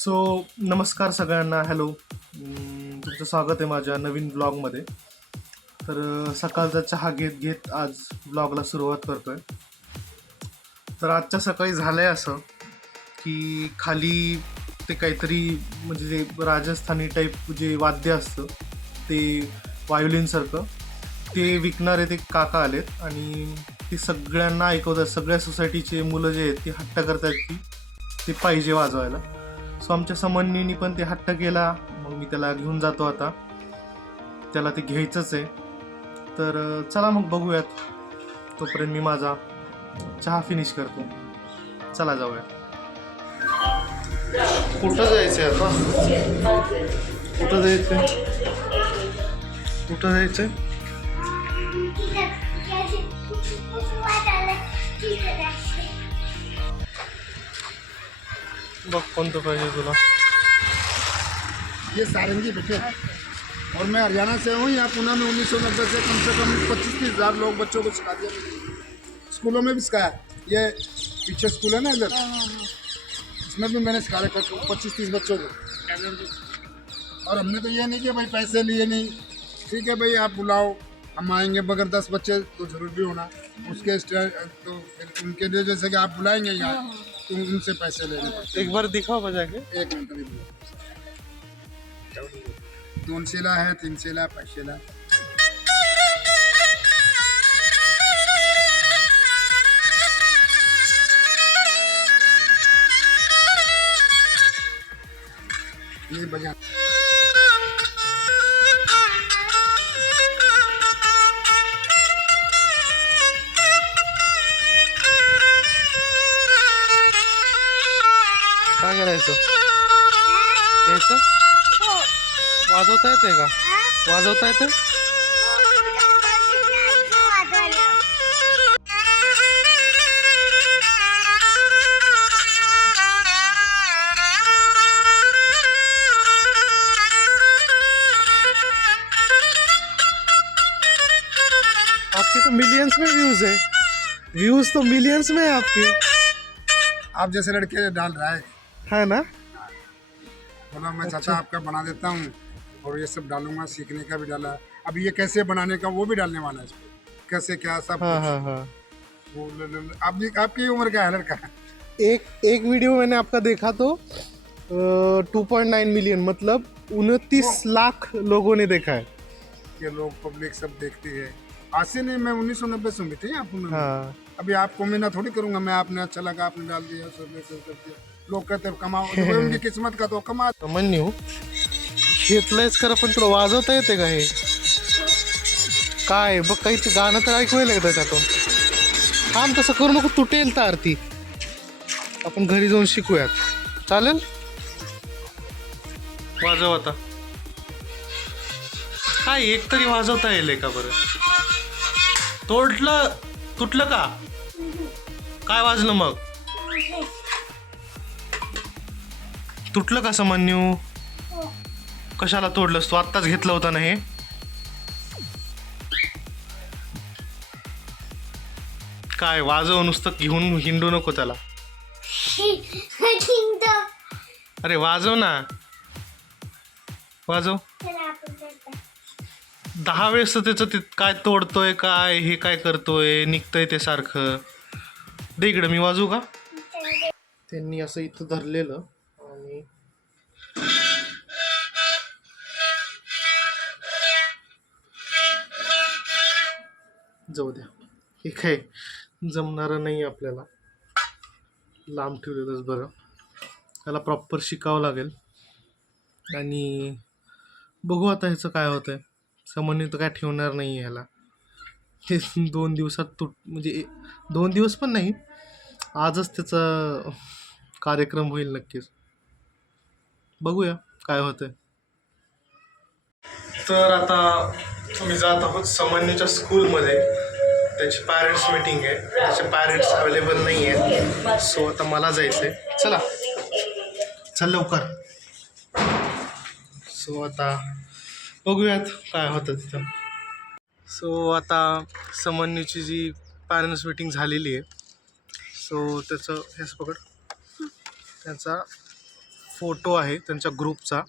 So नमस्कार सगळ्यांना. Hello. तुमचं स्वागत आहे माझ्या नवीन ब्लॉगमध्ये. तर सकाळचा चहा घेत घेत आज ब्लॉगला सुरुवात करतोय. तर आजच्या सकाळी झालं आहे असं की खाली ते काहीतरी म्हणजे जे राजस्थानी टाईप जे वाद्य असतं ते वायोलिनसारखं ते विकणारे ते काका आलेत आणि ते सगळ्यांना ऐकवतात. सगळ्या सोसायटीचे मुलं जे आहेत ते हट्ट करतात की ते पाहिजे वाजवायला. सो आमच्या समन्वीनी पण ते हट्ट केला. मग मी त्याला घेऊन जातो. आता त्याला ते घ्यायचंच आहे. तर चला मग बघूयात. तोपर्यंत मी माझा चहा फिनिश करतो. चला जाऊया. कुठं जायचंय आता? कुठं जायचंय? कुठं जायचंय? बघ कोणतं पाहिजे तुला. ये सारंगी बेटे और मैं हरियाणा से हूँ। यहाँ पुणे में 1990 से कम 25-30 हज़ार लोग बच्चों को सिखा दिया। स्कूलों में भी सिखाया। ये पीछे स्कूल है ना इधर, इसमें भी मैंने सिखा रखा 25-30 बच्चों को। और हमने तो ये नहीं कि भाई पैसे लिए नहीं, ठीक है भाई आप बुलाओ हम आएंगे, मगर 10 बच्चे तो जरूर भी होना उसके तो उनके लिए, जैसे कि आप बुलाएंगे यहाँ तो उनसे पैसे लेने पड़ते। एक बार दिखाओ बजा के. एक मिनट नहीं बुला, 2 शेला है, 3 शेला, 5 शेला. ये बजा काय करायचं? घ्यायचं? वाजवता येते का? वाजवता येते? आपके तो मिलियंस में व्यूज है. व्यूज तो मिलियंस में है आपके. आप जैसे लड़के डाल रहा है ना? बोला मैं चाचा आपका बना देता हूँ और ये सब डालूंगा, सीखने का भी डाला। अब ये कैसे बनाने का वो भी डालने वाला है इसको, कैसे क्या सब हाँ कुछ। हाँ हाँ. वो आपकी उम्र क्या है लड़का? एक वीडियो मैंने आपका देखा तो 2.9 मिलियन मतलब 29 लाख लोगों ने देखा है. ये लोग पब्लिक सब देखती है। आज से नहीं, मैं 1990 से बैठे आप। हाँ. अभी आपको मैं ना थोड़ी करूंगा, मैं आपने अच्छा लगा आपने डाल दिया, सब कर दिया। लोग कहते हैं कमाओ, तो उनकी किस्मत का तो कमा। म्हणू घेतलंयच खरं, पण तुला वाजवता येते का हे? काय बघ, काही ते गाणं तर ऐकू येईल का त्याच्यातून? थांब, तसं करू नको, तुटेल तर आरती. आपण घरी जाऊन शिकूयात. चालेल? वाजव आता. काय एक तरी वाजवता येईल का बरं? तुटलं का? काय वाजलं मग? तुटलं का समन्यू? कशाला तोडलंस तू? आत्ताच घेतलं होतं ना हे. काय वाजव, नुसतं घेऊन हिंडू नको त्याला. अरे वाजव ना, वाजव. 10 वेळेस तर त्याचं ते काय तोडतोय, काय हे काय करतोय, निघतंय ते सारखं. दे इकडं, मी वाजू का? त्यांनी असं इथं धरलेलं आणि जाऊ द्या, हे काय जमणारं नाही आपल्याला. लांब ठेवलेलंच बरं. त्याला प्रॉपर शिकावं लागेल आणि बघू आता ह्याचं काय होतंय. समन्वय तर काय ठेवणार नाही आहे ह्याला. हे 2 दिवसात म्हणजे 2 दिवस पण नाही, आजच त्याचा कार्यक्रम होईल नक्कीच. बघूया काय होतंय. तर आता तुम्ही जात आहोत समन्यूच्या स्कूलमध्ये. त्याची पॅरेंट्स मीटिंग आहे. त्याचे पॅरेंट्स अवेलेबल नाही आहेत. सो आता मला जायचं आहे. चला चल लवकर. सो आता बघूयात काय होतं तिथं. सो आता समन्यूची जी पॅरेंट्स मीटिंग झालेली आहे. सो त्याचं हेच पकड, त्याचा फोटो आहे त्यांच्या ग्रुपचा.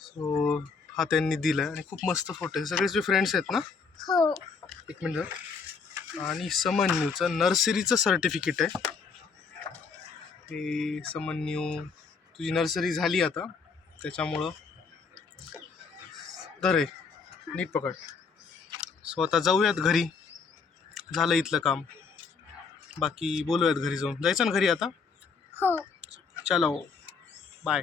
सो हा त्यांनी दिला आहे आणि खूप मस्त फोटो आहे. सगळेच जे फ्रेंड्स आहेत ना. हो. एक मिनिट. आणि समन्यूचं नर्सरीचं सर्टिफिकेट आहे. हे समन्यू तुझी नर्सरी झाली आता, त्याच्यामुळं धर आहे, नीट पकड. सो आता जाऊयात घरी, झालं इथलं काम. बाकी बोलूयात घरी जाऊन. जायचं ना घरी आता. हो. चलो बाय.